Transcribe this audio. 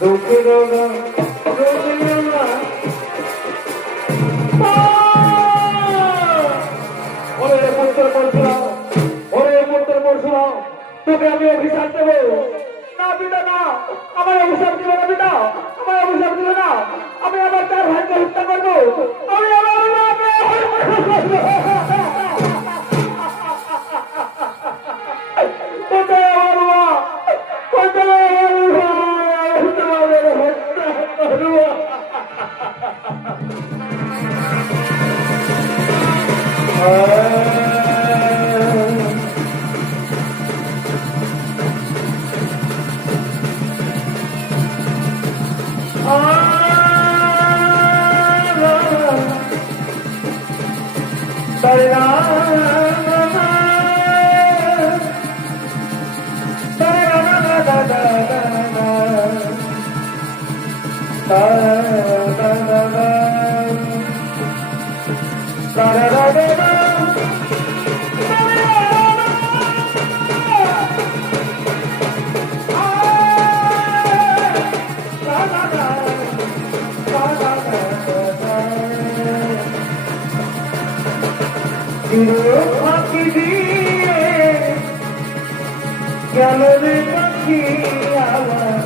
তোকে আমি অভিশাপ দেবো না পিতা না, আমার অভিশাপ দিবে না পিতা, আমার অভিশাপ দিবে না। আমি আবার তার ভাইকে হত্যা করবো, আমি আবার ফাঁকি দিয়ে গেল রে পাখি আমার